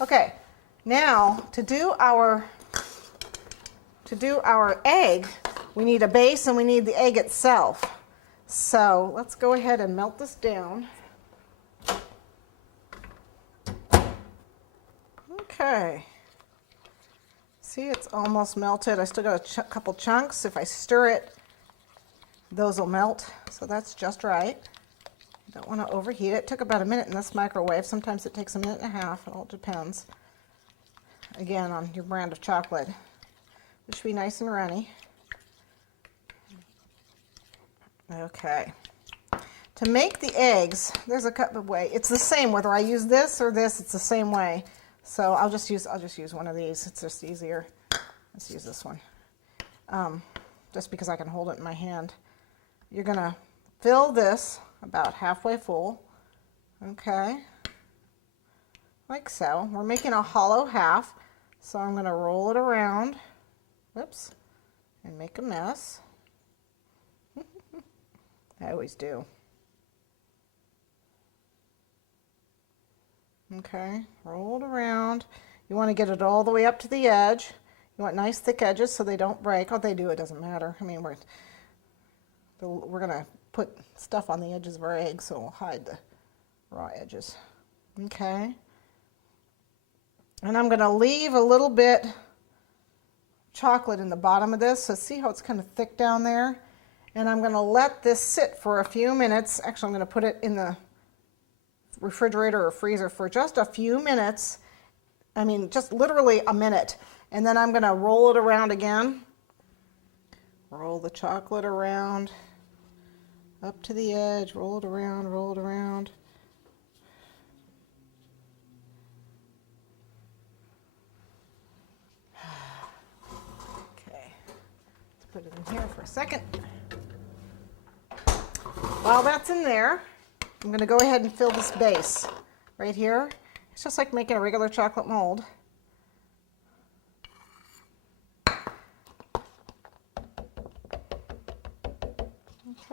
Okay, now to do our egg, we need a base and we need the egg itself. So let's go ahead and melt this down. Okay. See, it's almost melted. I still got a couple chunks. If I stir it, those will melt. So that's just right. Don't want to overheat it. It took about a minute in this microwave. Sometimes it takes a minute and a half. It all depends. Again, on your brand of chocolate. It should be nice and runny. Okay. To make the eggs, there's a couple of ways. It's the same whether I use this or this. It's the same way. So I'll just use one of these. It's just easier. Let's use this one. Just because I can hold it in my hand. You're gonna fill this about halfway full. Okay. Like so. We're making a hollow half. So I'm gonna roll it around. Whoops. And make a mess. I always do. Okay, roll it around. You want to get it all the way up to the edge. You want nice thick edges so they don't break. Oh, they do, it doesn't matter. I mean, we're going to put stuff on the edges of our eggs, so we'll hide the raw edges. Okay. And I'm going to leave a little bit chocolate in the bottom of this. So see how it's kind of thick down there? And I'm going to let this sit for a few minutes. Actually, I'm going to put it in the refrigerator or freezer for just a few minutes. I mean, just literally a minute. And then I'm going to roll it around again. Roll the chocolate around up to the edge. Roll it around, roll it around. Okay, let's put it in here for a second. While that's in there, I'm going to go ahead and fill this base right here. It's just like making a regular chocolate mold.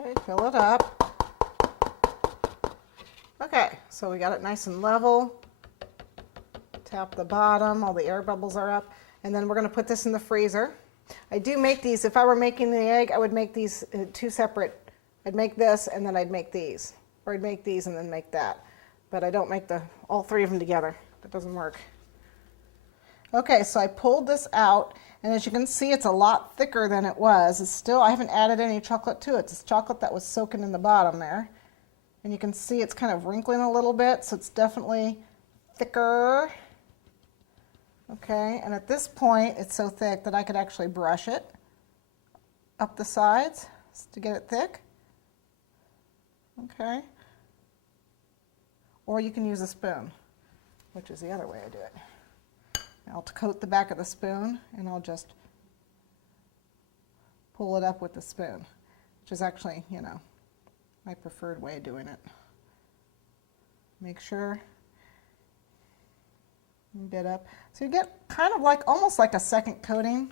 Okay, fill it up. Okay, so we got it nice and level. Tap the bottom, all the air bubbles are up. And then we're going to put this in the freezer. I do make these, if I were making the egg, I would make these two separate. I'd make this and then I'd make these. Or I'd make these and then make that. But I don't make all three of them together. That doesn't work. Okay, so I pulled this out, and as you can see, it's a lot thicker than it was. It's still, I haven't added any chocolate to it. It's chocolate that was soaking in the bottom there. And you can see it's kind of wrinkling a little bit, so it's definitely thicker. Okay, and at this point, it's so thick that I could actually brush it up the sides to get it thick. Okay. Or you can use a spoon, which is the other way I do it. I'll coat the back of the spoon, and I'll just pull it up with the spoon, which is actually, you know, my preferred way of doing it. Make sure you get up. So you get kind of like, almost like a second coating.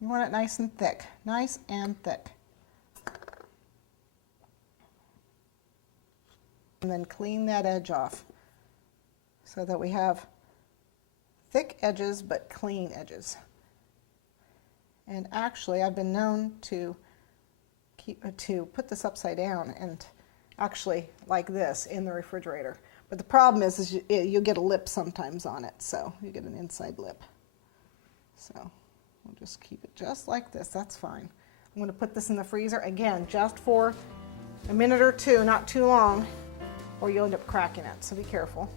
You want it nice and thick, nice and thick. And then clean that edge off so that we have thick edges but clean edges. And actually, I've been known to put this upside down and actually like this in the refrigerator. But the problem is you get a lip sometimes on it, so you get an inside lip. So we'll just keep it just like this. That's fine. I'm going to put this in the freezer again just for a minute or two, not too long, or you'll end up cracking it, so be careful.